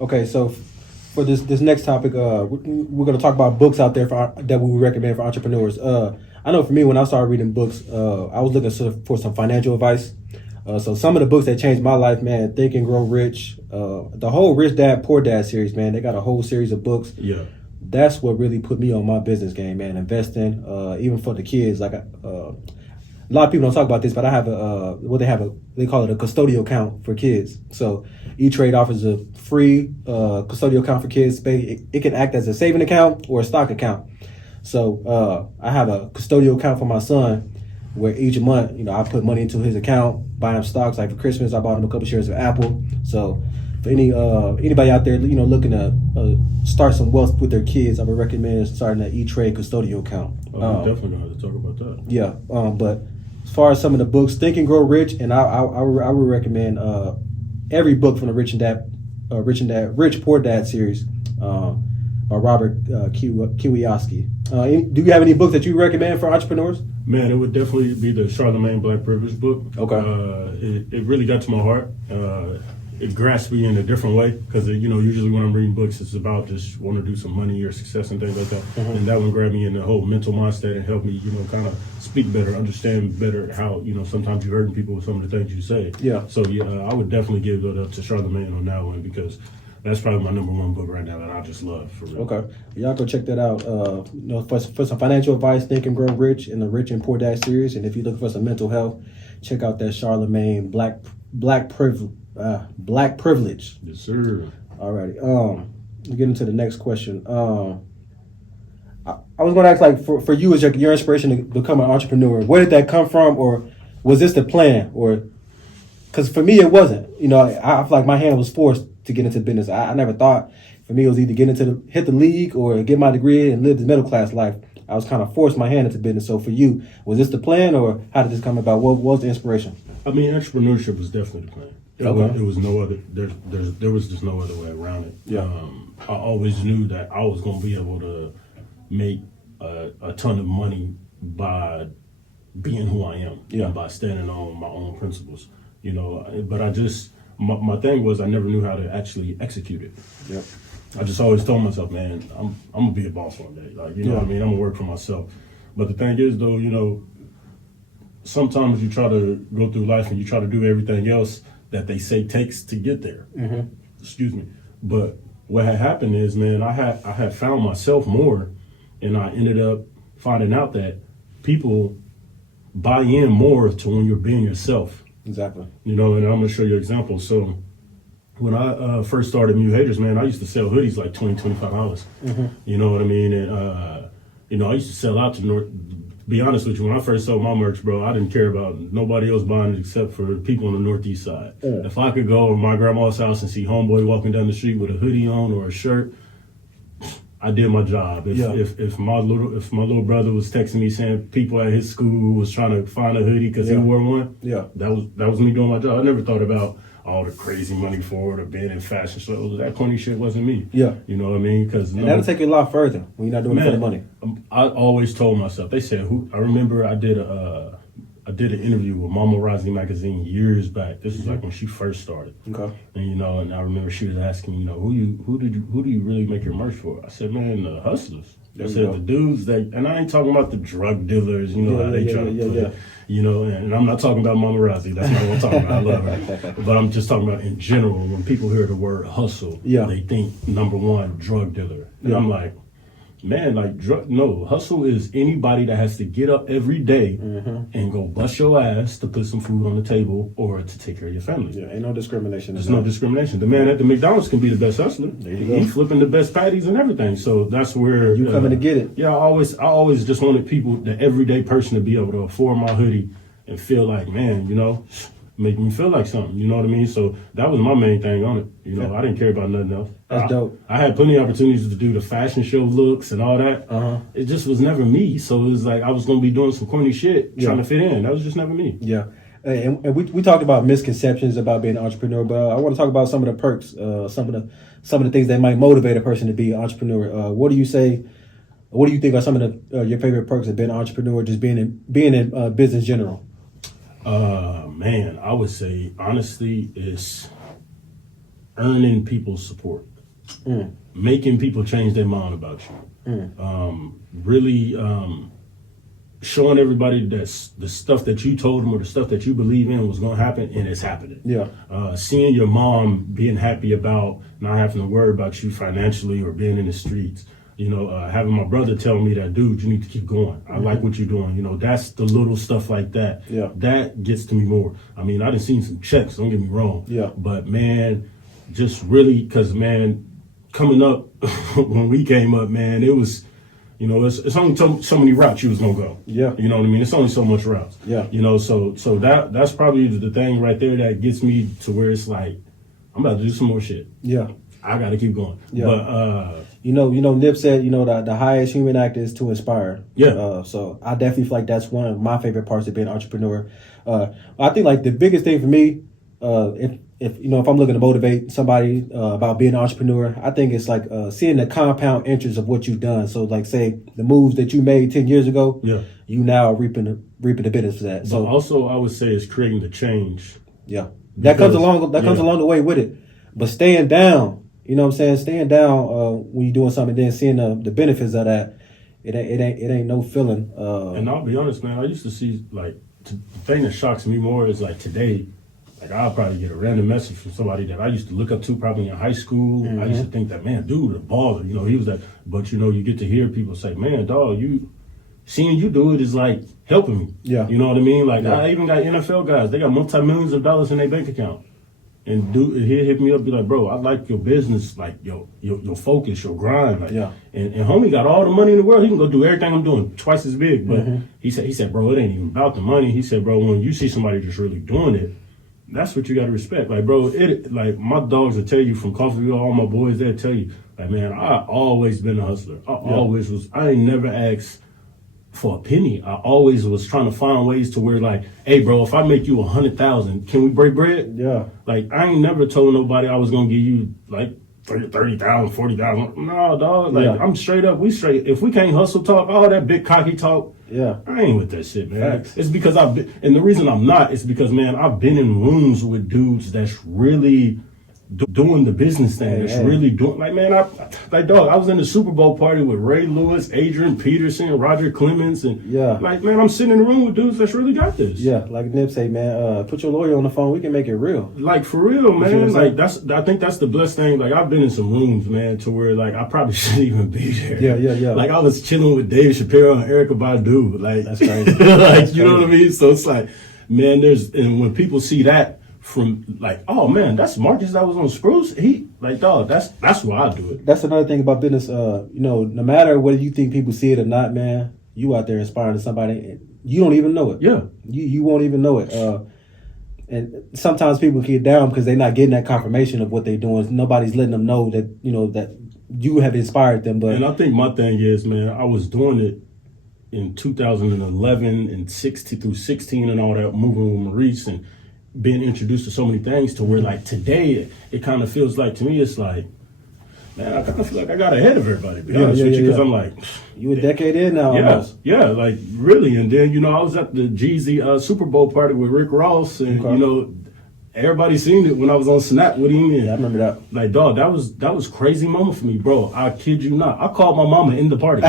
Okay, so for this next topic, we're going to talk about books out there that we would recommend for entrepreneurs. I know for me, when I started reading books, I was looking for some financial advice. So some of the books that changed my life, man, Think and Grow Rich, the whole Rich Dad Poor Dad series, man, they got a whole series of books. Yeah. That's what really put me on my business game, man. Investing, even for the kids. Like a lot of people don't talk about this, but I have they call it a custodial account for kids. So E-Trade offers a free custodial account for kids. It can act as a saving account or a stock account. So I have a custodial account for my son, where each month, I put money into his account, buy him stocks. Like for Christmas, I bought him a couple shares of Apple. So for anybody out there, looking to start some wealth with their kids, I would recommend starting an E-Trade custodial account. Oh, we definitely have to talk about that. Yeah, but as far as some of the books, Think and Grow Rich, and I would recommend every book from the Rich Poor Dad series by Robert Kiyosaki. Do you have any books that you recommend for entrepreneurs? Man, it would definitely be the Charlemagne Black Privilege book. Okay. It really got to my heart. It grasped me in a different way because, usually when I'm reading books, it's about just want to do some money or success and things like that. Mm-hmm. And that one grabbed me in the whole mental mindset and helped me, kind of speak better, understand better how, sometimes you're hurting people with some of the things you say. Yeah. So, I would definitely give it up to Charlemagne on that one because that's probably my number one book right now that I just love, for real. Okay. Y'all go check that out. For some financial advice, Think and Grow Rich in the Rich and Poor Dad series. And if you're looking for some mental health, check out that Charlemagne Black Privilege. Yes, sir. All righty. Get into the next question. I was going to ask, like, for you as your inspiration to become an entrepreneur, where did that come from, or was this the plan? Or because for me it wasn't. I feel like my hand was forced to get into business. I never thought for me it was either hit the league or get my degree and live the middle class life. I was kind of forced my hand into business. So for you, was this the plan, or how did this come about? What was the inspiration? I mean, entrepreneurship was definitely the plan. It was no other. There was just no other way around it. Yeah. I always knew that I was going to be able to make a ton of money by being who I am. Yeah. And by standing on my own principles. But I just my thing was I never knew how to actually execute it. Yep. I just always told myself, man, I'm gonna be a boss one day. Like, what I mean? I'm gonna work for myself. But the thing is, though, sometimes you try to go through life and you try to do everything else that they say takes to get there. Mm-hmm. Excuse me. But what had happened is, man, I had found myself more, and I ended up finding out that people buy in more to when you're being yourself. Exactly. And I'm gonna show you an example. So when I first started Mew Haters, man, I used to sell hoodies like $20, $25. Mm-hmm. You know what I mean? And I used to sell out to North. Be honest with you, when I first sold my merch, bro, I didn't care about nobody else buying it except for the people on the Northeast side. Yeah. If I could go to my grandma's house and see homeboy walking down the street with a hoodie on or a shirt, I did my job. If my little brother was texting me saying people at his school was trying to find a hoodie because he wore one, that was me doing my job. I never thought about all the crazy money for it or being in fashion shows. That corny shit wasn't me. Yeah. You know what I mean? And that'll take you a lot further when you're not doing it for the money. I always told myself, they said, I remember I did an interview with Mama Rosny magazine years back. This was like when she first started. Okay. And and I remember she was asking, who do you really make your merch for? I said, man, the hustlers. I said the dudes and I ain't talking about the drug dealers, how they try to play. And I'm not talking about Mama Rosny. That's not what I'm talking about. I love her. But I'm just talking about in general, when people hear the word hustle, they think number one, drug dealer. And I'm like, man, hustle is anybody that has to get up every day and go bust your ass to put some food on the table or to take care of your family. Yeah, ain't no discrimination. There's no discrimination. The man at the McDonald's can be the best hustler. There you go. He's flipping the best patties and everything. So that's where you coming to get it. Yeah, I always just wanted people, the everyday person, to be able to afford my hoodie and feel like, man, make me feel like something. You know what I mean? So that was my main thing on it. I didn't care about nothing else. That's dope. I had plenty of opportunities to do the fashion show looks and all that. It just was never me. So it was like I was going to be doing some corny shit trying to fit in. That was just never me. Yeah. And we talked about misconceptions about being an entrepreneur, but I want to talk about some of the perks, some of the things that might motivate a person to be an entrepreneur. What do you say? What do you think are some of your favorite perks of being an entrepreneur, just being in business in general? Man, I would say honestly, it's earning people's support. making people change their mind about you, really showing everybody that the stuff that you told them or the stuff that you believe in was going to happen, and it's happening. Yeah. Seeing your mom being happy about not having to worry about you financially or being in the streets. Having my brother tell me that, dude, you need to keep going. I like what you're doing. That's the little stuff like that. Yeah. That gets to me more. I mean, I done seen some checks, don't get me wrong. Yeah. But, man, just really, because, man, coming up, when we came up, man, it was, it's only so many routes you was going to go. Yeah. You know what I mean? It's only so much routes. Yeah. So that's probably the thing right there that gets me to where it's like, I'm about to do some more shit. Yeah. I got to keep going. Yeah. But, Nip said, the highest human act is to inspire. Yeah. So I definitely feel like that's one of my favorite parts of being an entrepreneur. I think like the biggest thing for me, if I'm looking to motivate somebody about being an entrepreneur, I think it's like seeing the compound interest of what you've done. So like say the moves that you made 10 years ago, you now reaping the benefits of that. So but also I would say is creating the change. Yeah. That comes along the way with it. But staying down. You know what I'm saying? Staying down when you're doing something, then seeing the benefits of that, it ain't no feeling. And I'll be honest, man. I used to see the thing that shocks me more is like today, like I'll probably get a random message from somebody that I used to look up to probably in high school. I used to think that, man, dude, a baller. He was that. But you get to hear people say, man, dog, seeing you do it is like helping me. Yeah. You know what I mean? Like I even got NFL guys. They got multi-millions of dollars in their bank account. And he'll hit me up, be like, bro, I like your business, like your focus, your grind. Like, and homie got all the money in the world. He can go do everything I'm doing, twice as big. But he said, bro, it ain't even about the money. He said, bro, when you see somebody just really doing it, that's what you got to respect. Like, bro, like my dogs will tell you from Coffeeville, all my boys, they'll tell you, like, man, I always been a hustler. I ain't never asked for a penny. I always was trying to find ways to where like, hey bro, if I make you 100,000, can we break bread? Yeah. Like I ain't never told nobody I was gonna give you like 30,000, 40,000. No, dog. Like I'm straight up. We straight. If we can't hustle talk, all that big cocky talk. Yeah. I ain't with that shit, man. Facts. It's because and the reason I'm not is because, man, I've been in rooms with dudes that's really doing the business thing. It's really doing, like, man, I was in the Super Bowl party with Ray Lewis, Adrian Peterson, Roger Clemens, and like, man, I'm sitting in the room with dudes that's really got this. Yeah, like Nip say, man, put your lawyer on the phone. We can make it real. Like for real, man. Like I think that's the blessed thing. Like I've been in some rooms, man, to where like I probably shouldn't even be there. Yeah. Like I was chilling with Dave Chappelle and Erykah Badu. Like that's crazy. Like you know what I mean? So it's like, man, and when people see that. From like, oh man, that's Marcus that was on Screws. He like, dog, that's why I do it. That's another thing about business. No matter whether you think people see it or not, man, you out there inspiring somebody, you don't even know it. Yeah, you won't even know it. And sometimes people get down because they're not getting that confirmation of what they're doing. Nobody's letting them know that that you have inspired them. But and I think my thing is, man, I was doing it in 2011 and 16 through 16 and all that, moving with Maurice and being introduced to so many things to where like today it kind of feels like to me it's like, man, I kind of feel like I got ahead of everybody, to be honest with you, because I'm like, you a decade in now almost. Yeah, like really. And then I was at the Jeezy Super Bowl party with Rick Ross, and everybody seen it when I was on Snap with him. And, I remember that. Like, dog, that was crazy moment for me, bro. I kid you not. I called my mama in the party.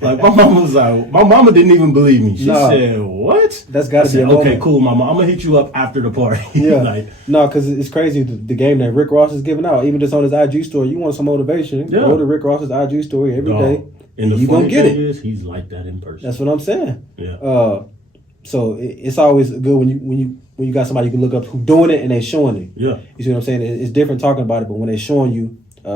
Like my mama didn't even believe me. She said, "What?" That's got to be a moment. Okay, cool, mama. I'm gonna hit you up after the party. Yeah, because it's crazy the game that Rick Ross is giving out. Even just on his IG story, you want some motivation? Yeah. Go to Rick Ross's IG story every day. And the you gonna get it. He's like that in person. That's what I'm saying. Yeah. So it's always good when you got somebody you can look up who doing it and they showing it. Yeah. You see what I'm saying? It's different talking about it, but when they showing you, you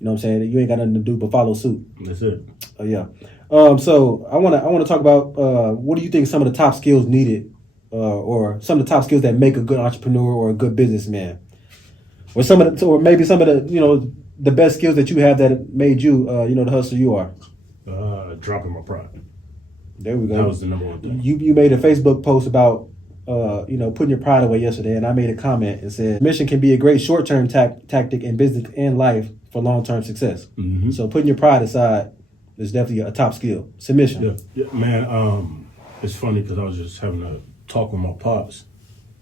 know what I'm saying, you ain't got nothing to do but follow suit. That's it. Yeah. So I wanna talk about what do you think some of the top skills needed, or some of the top skills that make a good entrepreneur or a good businessman, or maybe some of the the best skills that you have that made you the hustler you are. Dropping my pride. There we go. That was the number one thing. You made a Facebook post about putting your pride away yesterday, and I made a comment and said mission can be a great short-term tactic in business and life for long-term success. Mm-hmm. So putting your pride aside is definitely a top skill. Submission. Yeah, man. It's funny because I was just having a talk with my pops.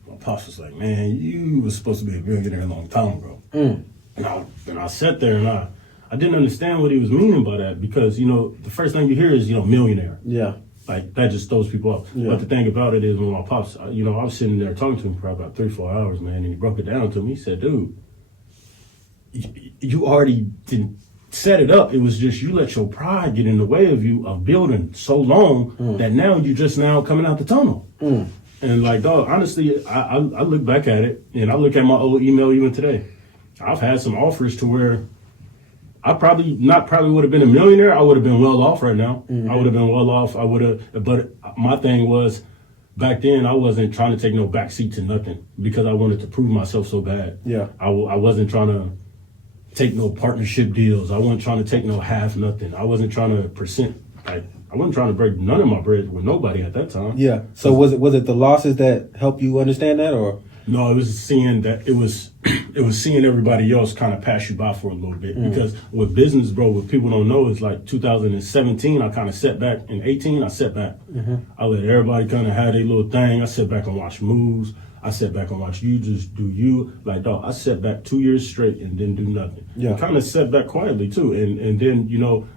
My pops was like, "Man, you was supposed to be a millionaire a long time ago." And I I sat there and I didn't understand what he was meaning by that because, the first thing you hear is, millionaire. Yeah. Like, that just throws people off. Yeah. But the thing about it is when my pops, I was sitting there talking to him for about 3-4 hours, man, and he broke it down to me. He said, dude, you already didn't set it up. It was just you let your pride get in the way of you of building so long that now you just now coming out the tunnel. And like, dog, honestly, I look back at it and I look at my old email even today. I've had some offers to where I probably would have been a millionaire. I would have been well off right now. I would have been well off. But my thing was back then I wasn't trying to take no backseat to nothing because I wanted to prove myself so bad. Yeah. I wasn't trying to take no partnership deals. I wasn't trying to take no half nothing. I wasn't trying to I wasn't trying to break none of my bread with nobody at that time. Yeah. So was it the losses that helped you understand that, or? No, it was seeing that it was seeing everybody else kind of pass you by for a little bit. Because with business, bro, what people don't know is like 2017, I kind of set back. In 18, I set back. I let everybody kind of have their little thing. I sat back and watched moves. I sat back and watched you just do you. Like, dog, I sat back 2 years straight and didn't do nothing. Yeah. Kind of sat back quietly, too. And then,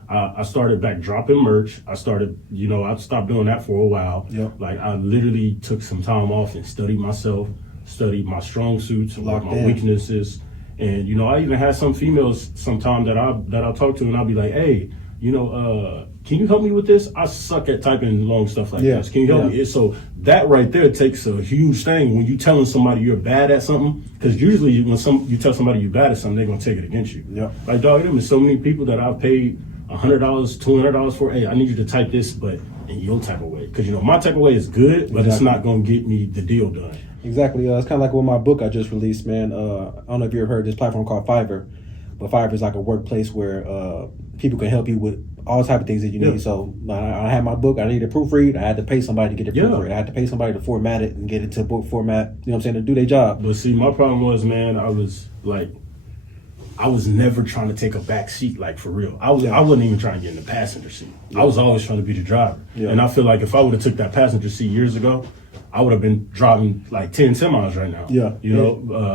I started back dropping merch. I started, I stopped doing that for a while. Yep. Like, I literally took some time off and studied myself, studied my strong suits, my weaknesses. And, I even had some females sometime that I talk to and I'll be like, hey, can you help me with this? I suck at typing long stuff like this. Can you help me? So that right there takes a huge thing when you telling somebody you're bad at something. Because usually when you tell somebody you're bad at something, they're going to take it against you. Yeah. Like, dog, there been so many people that I've paid $100, $200 for. Hey, I need you to type this, but in your type of way. Because, my type of way is good, but it's not going to get me the deal done. Exactly. It's kind of like with my book I just released, man. I don't know if you ever heard of this platform called Fiverr. But Fiverr is like a workplace where people can help you with all type of things that you need. So I had my book. I needed to proofread. I had to pay somebody to get it proofread. I had to pay somebody to format it and get it to book format. You know what I'm saying? To do their job. But see, my problem was, man, I was never trying to take a back seat, like, for real. I wasn't even trying to get in the passenger seat. I was always trying to be the driver. And I feel like if I would have took that passenger seat years ago, I would have been driving like 10 semis right now.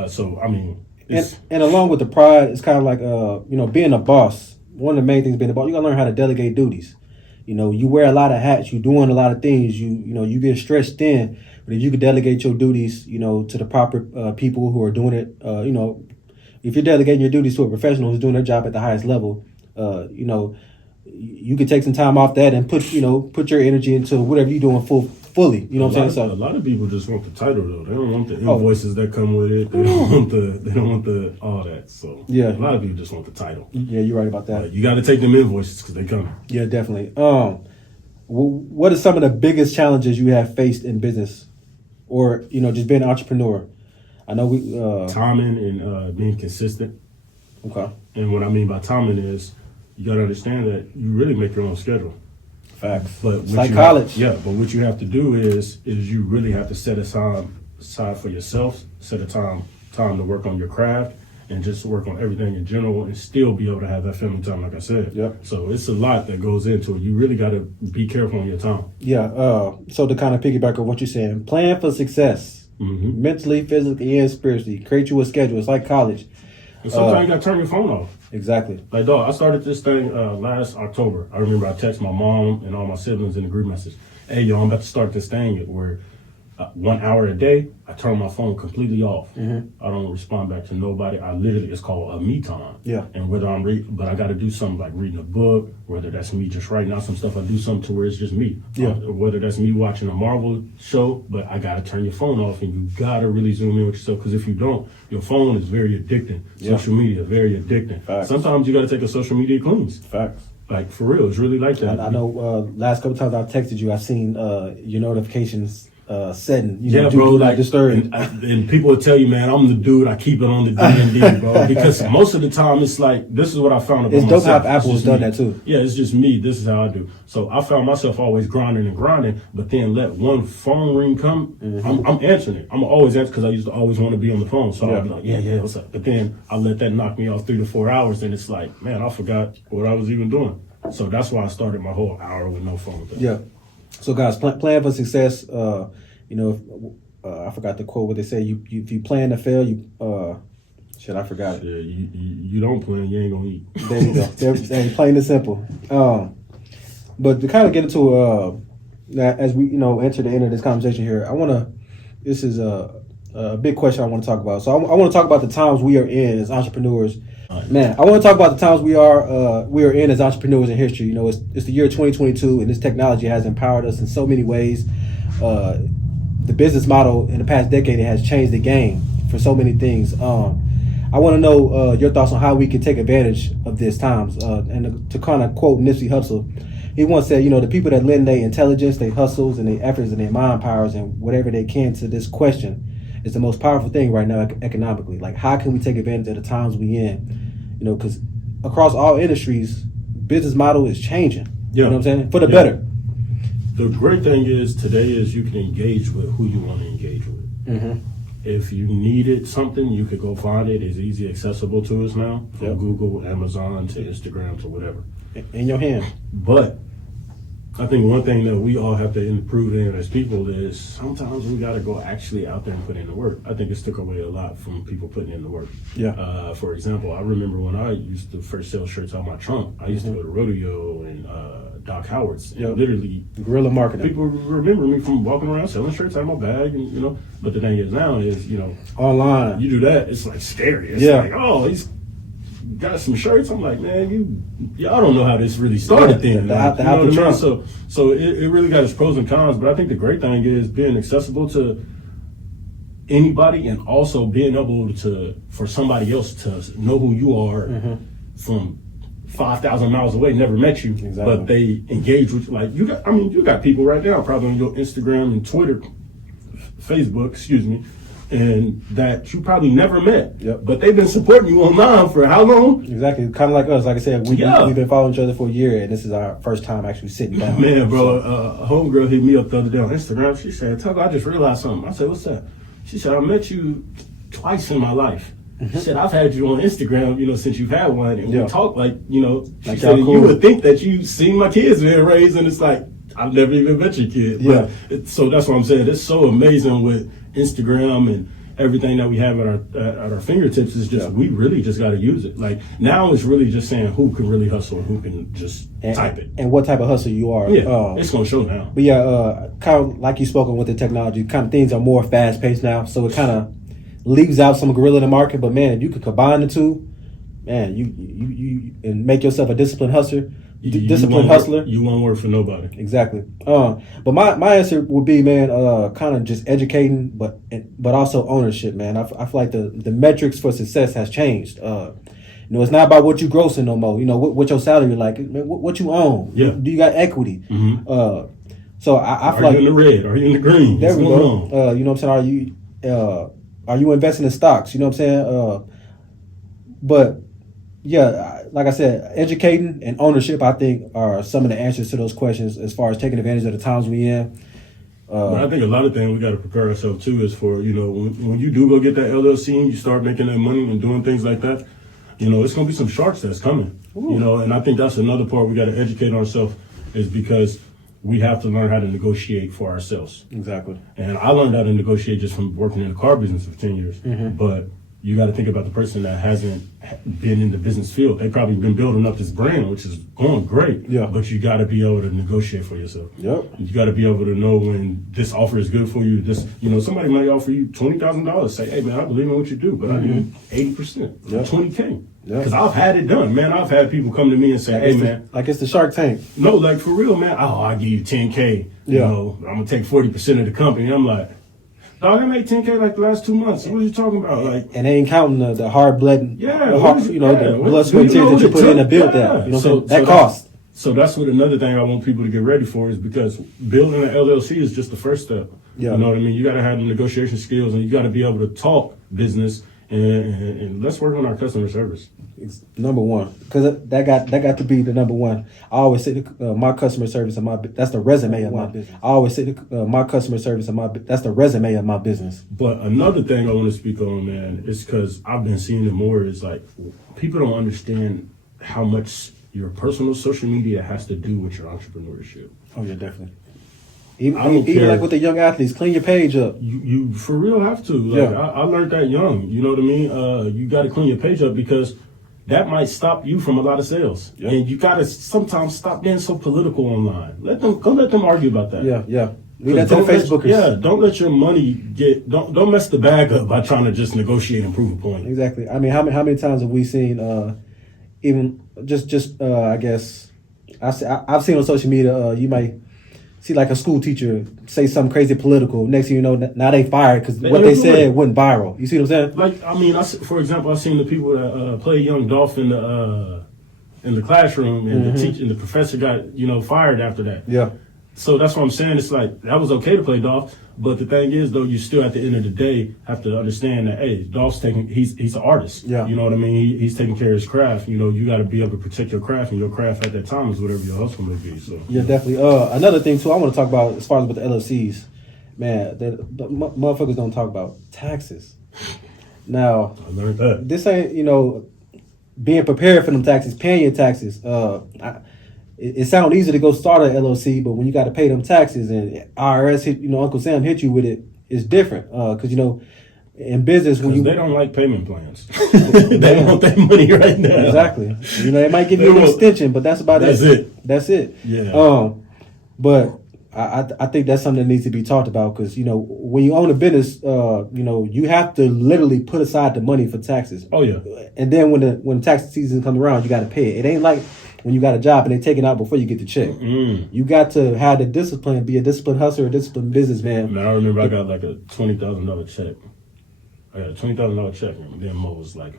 So I mean. And along with the pride, it's kind of like, being a boss. One of the main things being a boss, you got to learn how to delegate duties. You wear a lot of hats. You're doing a lot of things. You get stretched thin. But if you could delegate your duties, to the proper people who are doing it, if you're delegating your duties to a professional who's doing their job at the highest level, you could take some time off that and put your energy into whatever you're doing fully. You know what I'm saying? So a lot of people just want the title though. They don't want the invoices that come with it. They don't want the all that. So a lot of people just want the title. Yeah, you're right about that. But you got to take them invoices because they come. Yeah, definitely. What are some of the biggest challenges you have faced in business, or just being an entrepreneur? I know timing and being consistent. Okay. And what I mean by timing is you got to understand that you really make your own schedule. Facts. But it's like college. But what you have to do is you really have to set aside for yourself, set a time to work on your craft and just work on everything in general and still be able to have that family time, like I said. Yep. So it's a lot that goes into it. You really got to be careful on your time. Yeah. So to kind of piggyback on what you're saying, plan for success, mentally, physically, and spiritually. Create you a schedule. It's like college. And sometimes you got to turn your phone off. Exactly. Like, dog, I started this thing last October. I remember I texted my mom and all my siblings in the group message, hey, yo, I'm about to start this thing where 1 hour a day, I turn my phone completely off. I don't respond back to nobody. It's called a me time. Yeah. And whether but I got to do something like reading a book, whether that's me just writing out some stuff, I do something to where it's just me. Yeah. Whether that's me watching a Marvel show, but I got to turn your phone off and you got to really zoom in with yourself because if you don't, your phone is very addicting. Yeah. Social media, very addicting. Facts. Sometimes you got to take a social media cleanse. Facts. Like, for real, it's really like that. I know last couple times I've texted you, I've seen your notifications setting. Bro, like disturbed. And people will tell you, man, I'm the dude. I keep it on the D&D, bro. Because most of the time, it's like, this is what I found about myself. It's dope how Apple's done that too. Yeah, it's just me. This is how I do. So I found myself always grinding, but then let one phone ring come, I'm answering it. I'm always answer because I used to always want to be on the phone. So I'll be like, yeah, what's up? But then I let that knock me off 3 to 4 hours, and it's like, man, I forgot what I was even doing. So that's why I started my whole hour with no phone. Yeah. So guys, plan for success. I forgot the quote where they say if you plan to fail, Shit, I forgot it. Yeah, you don't plan, you ain't gonna eat. There you go. They're plain and simple. But to kind of get into as we enter the end of this conversation here, this is a big question I want to talk about. So I want to talk about the times we are in as entrepreneurs. Man, I want to talk about the times we are in as entrepreneurs in history. You know, it's the year 2022, and this technology has empowered us in so many ways. The business model in the past decade has changed the game for so many things. I want to know your thoughts on how we can take advantage of these times. And to kind of quote Nipsey Hussle, he once said, the people that lend their intelligence, their hustles, and their efforts, and their mind powers, and whatever they can to this question is the most powerful thing right now economically. Like, how can we take advantage of the times we in? Because across all industries, business model is changing. You know what I'm saying? For the better. The great thing is today is you can engage with who you want to engage with. Mm-hmm. If you needed something, you could go find it. It's easy accessible to us now, from Google, Amazon, to Instagram, to whatever. In your hand. But I think one thing that we all have to improve in as people is sometimes we got to go actually out there and put in the work. I think it's took away a lot from people putting in the work. Yeah. For example, I remember when I used to first sell shirts out my trunk, I used to go to Rodeo and Doc Howard's. And literally, guerrilla marketing. People remember me from walking around selling shirts out of my bag, and But the thing is now is online. You do that, it's like scary. It's like, oh, he's got some shirts. I'm like, man, y'all don't know how this really started then. So it really got its pros and cons. But I think the great thing is being accessible to anybody, and also being able for somebody else to know who you are from 5,000 miles away, never met you, but they engage with you. Like you got people right now probably on your Instagram and Twitter, Facebook, and that you probably never met, but they've been supporting you online for how long? Exactly, kind of like us. Like I said, we've been following each other for a year, and this is our first time actually sitting down. Man, bro, a homegirl hit me up the other day on Instagram. She said, Tuggle, I just realized something. I said, what's that? She said, I met you twice in my life. She said, I've had you on Instagram, since you've had one, and we talk like, she said, cool. You would think that you've seen my kids being raised, and it's like, I've never even met your kid. But so that's what I'm saying. It's so amazing with Instagram and everything that we have at our fingertips. Is just we really just got to use it. Like now, it's really just saying who can really hustle and who can just type it and what type of hustle you are. It's gonna show now. But kind of like you spoken with the technology, kind of things are more fast paced now, so it kind of leaves out some guerrilla in the market. But man, if you could combine the two, man, you and make yourself a disciplined hustler. Hustler. You won't work for nobody. Exactly. But my answer would be, man, kind of just educating, but also ownership, man. I feel like the metrics for success has changed. It's not about what you grossing no more. What your salary like, what you own. Yeah. Do you got equity? Mm-hmm. So I feel like, are you in the red? Are you in the green? There we go. You know what I'm saying? Are you investing in stocks? You know what I'm saying? But yeah, like I said, educating and ownership, I think, are some of the answers to those questions as far as taking advantage of the times we in. But I think a lot of things we got to prepare ourselves too is for, when you do go get that LLC and you start making that money and doing things like that, it's going to be some sharks that's coming. Ooh. And I think that's another part we got to educate ourselves, is because we have to learn how to negotiate for ourselves. Exactly. And I learned how to negotiate just from working in the car business for 10 years. Mm-hmm. But you got to think about the person that hasn't been in the business field. They've probably been building up this brand, which is going great. Yeah. But you got to be able to negotiate for yourself. Yep. You got to be able to know when this offer is good for you. Somebody might offer you $20,000. Say, hey man, I believe in what you do, but I need 80%, $20K. Because I've had it done, man. I've had people come to me and say, hey man, like it's the Shark Tank. No, like for real, man. Oh, I give you 10K. I'm gonna take 40% of the company. I'm like, dog, I made 10K like the last 2 months. What are you talking about? Like, and they ain't counting the hard blood, the blood, sweat, and tears that you put in to build that. That cost. So that's what another thing I want people to get ready for, is because building an LLC is just the first step. Yeah. You know what I mean? You got to have the negotiation skills, and you got to be able to talk business, and let's work on our customer service. It's number one, because that got to be the number one. I always say my customer service and that's the resume of my business. I always say my customer service and that's the resume of my business. But another thing I want to speak on, man, is because I've been seeing it more, is like people don't understand how much your personal social media has to do with your entrepreneurship. Oh yeah, definitely. Even like with the young athletes, clean your page up. You for real have to. Like, I learned that young. You know what I mean? You got to clean your page up because that might stop you from a lot of sales. Yep. And you got to sometimes stop being so political online. Let them argue about that. Yeah. Leave that to the Facebookers. Don't let your money don't mess the bag up by trying to just negotiate and prove a point. Exactly. I mean, how many times have we seen even I guess I've seen on social media you might see like a school teacher say something crazy political. Next thing you know, now they fired because what they said went viral. You see what I'm saying? Like, I mean, for example, I've seen the people that play young Dolph in the classroom, and the teacher and the professor got fired after that. Yeah. So that's what I'm saying. It's like that was okay to play Dolph, but the thing is, though, you still at the end of the day have to understand that hey, Dolph's he's an artist. Yeah. You know what I mean? He's taking care of his craft. You got to be able to protect your craft, and your craft at that time is whatever your hustle may be. So yeah, definitely. Another thing too, I want to talk about as far as with the LLCs, man, the motherfuckers don't talk about taxes. Now, I learned that this ain't being prepared for them taxes, paying your taxes. It sounds easy to go start an LLC, but when you got to pay them taxes and IRS hit, Uncle Sam hit you with it, it's different. Because in business when they don't like payment plans, they want that money right now. Exactly. They might give you an extension, but that's about it. That's it. Yeah. But I think that's something that needs to be talked about because when you own a business, you have to literally put aside the money for taxes. Oh yeah. And then when tax season comes around, you got to pay it. It ain't like when you got a job and they take it out before you get the check. You got to have the discipline, be a disciplined hustler, a disciplined businessman. Man, I remember I got like a $20,000 check. I got a $20,000 check, and then Mo was like,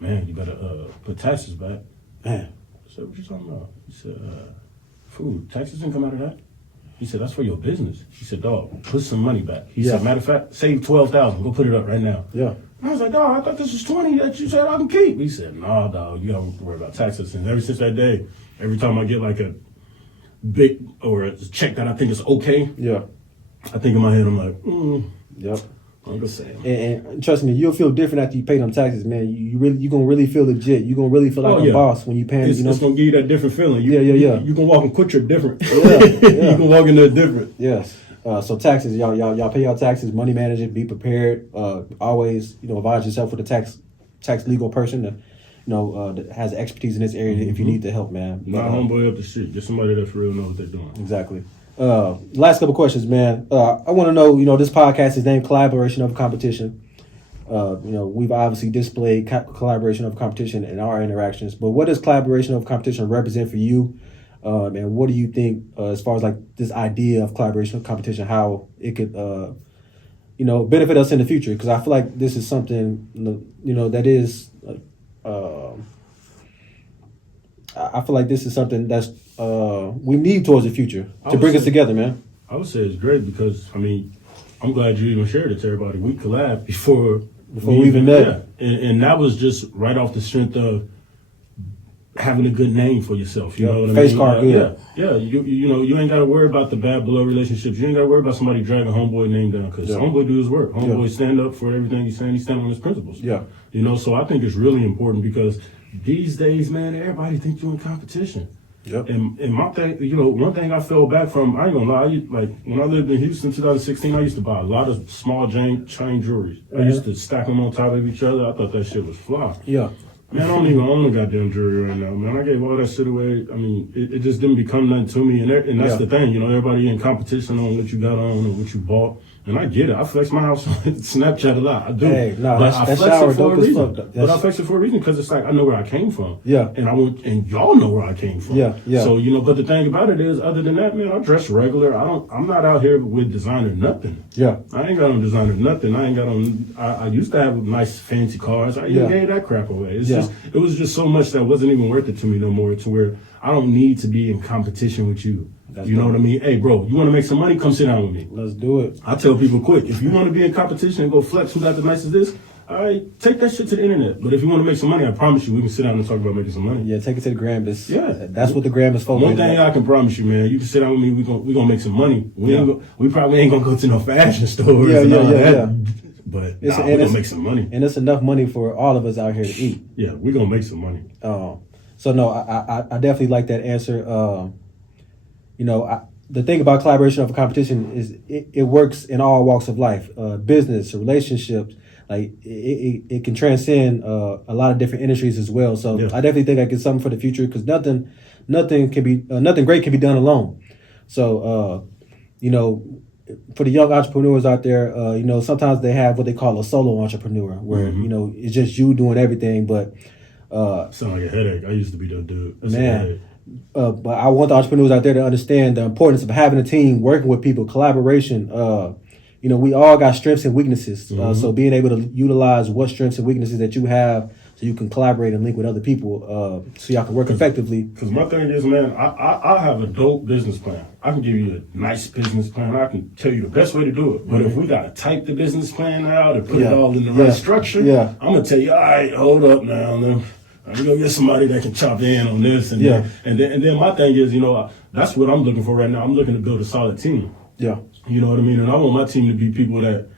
"Man, you better put taxes back." Man, I said, "What you talking about?" He said, "Food taxes didn't come out of that." He said, "That's for your business." He said, "Dog, put some money back." He said, "Matter of fact, save $12,000. Go put it up right now." Yeah. I was like, "Dog, I thought this was 20 that you said I can keep." He said, "Nah, dog, you don't worry about taxes." And ever since that day, every time I get like a big or a check that I think is okay, I think in my head, I'm like, Yep. I'm just saying. And trust me, you'll feel different after you pay them taxes, man. You gonna really feel legit. You gonna really feel like a boss when you pay. It's gonna give you that different feeling. You gonna walk in Quick Trip different. You gonna walk in there different. Yes. So taxes, y'all pay y'all taxes. Money management, be prepared. Always, advise yourself with a tax legal person that that has expertise in this area if you need the help, man. Not homeboy up the shit. Get somebody that's real knows what they're doing. Exactly. Last couple questions, man. I want to know, this podcast is named Collaboration over Competition. We've obviously displayed collaboration over competition in our interactions, but what does collaboration over competition represent for you? And what do you think as far as like this idea of collaboration over competition, how it could, benefit us in the future? Because I feel like this is something, that is, I feel like this is something that's we need towards the future to bring us together, man. I would say it's great because I'm glad you even shared it to everybody. We collabed before we even met, and that was just right off the strength of having a good name for yourself. You know what I mean? Face card, yeah. You ain't got to worry about the bad blood relationships. You ain't got to worry about somebody dragging homeboy name down because homeboy do his work. Homeboy stand up for everything he's saying. He stand on his principles. Yeah. So I think it's really important because these days, man, everybody think you're in competition. Yep. And my thing, one thing I fell back from, I ain't gonna lie, when I lived in Houston in 2016, I used to buy a lot of small chain jewelry. I used to stack them on top of each other. I thought that shit was fly. Yeah. Man, I don't even own no goddamn jewelry right now, man. I gave all that shit away. I mean, it just didn't become nothing to me. And that's the thing, everybody in competition on what you got on or what you bought. And I get it. I flex my house on Snapchat a lot. I do. Hey, no, but I flex it for a reason. But I flex it for a reason because it's like I know where I came from. Yeah. And y'all know where I came from. Yeah. So, but the thing about it is, other than that, man, I dress regular. I'm not out here with designer nothing. Yeah. I ain't got on designer nothing. I ain't got on. I used to have nice fancy cars. I even gave that crap away. It was just so much that wasn't even worth it to me no more. To where I don't need to be in competition with you. You know what I mean? Hey, bro, you want to make some money? Come sit down with me. Let's do it. I tell people quick, if you want to be in competition and go flex who got the nicest this, all right, take that shit to the internet. But if you want to make some money, I promise you, we can sit down and talk about making some money. Yeah, take it to the gram. That's what the gram is for. One thing I can promise you, man, you can sit down with me. We gonna make some money. We probably ain't gonna go to no fashion stores. But we're gonna make some money. And it's enough money for all of us out here to eat. Yeah, we're gonna make some money. So no, I definitely like that answer. the thing about collaboration over competition is it works in all walks of life, business, relationships. Like it can transcend a lot of different industries as well. So I definitely think like it's something for the future because nothing great can be done alone. So for the young entrepreneurs out there, sometimes they have what they call a solo entrepreneur, where it's just you doing everything. But sound like a headache. I used to be that dude. That's man. But I want the entrepreneurs out there to understand the importance of having a team, working with people, collaboration. We all got strengths and weaknesses. So being able to utilize what strengths and weaknesses that you have so you can collaborate and link with other people so y'all can work effectively. Because my thing is, man, I have a dope business plan. I can give you a nice business plan. I can tell you the best way to do it. But if we got to type the business plan out and put it all in the right structure, I'm going to tell you, all right, hold up now. We're going to get somebody that can chop in on this. And then my thing is, that's what I'm looking for right now. I'm looking to build a solid team. Yeah. You know what I mean? And I want my team to be people that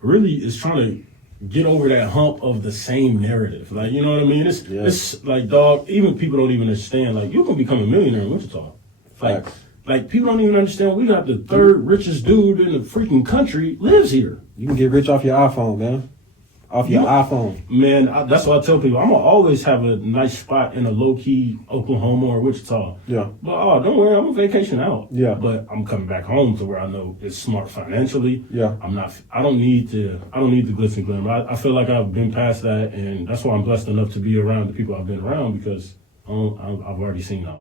really is trying to get over that hump of the same narrative. Like, you know what I mean? It's like, dog, even people don't even understand. Like, you can become a millionaire in Wichita. Like people don't even understand. We got the third richest dude in the freaking country lives here. You can get rich off your iPhone, man. Off your iPhone. Man, that's what I tell people. I'm going to always have a nice spot in a low-key Oklahoma or Wichita. Yeah. But, don't worry, I'm on vacation out. Yeah. But I'm coming back home to where I know it's smart financially. Yeah. I don't need the glitz and glamour. I feel like I've been past that, and that's why I'm blessed enough to be around the people I've been around because I've already seen that.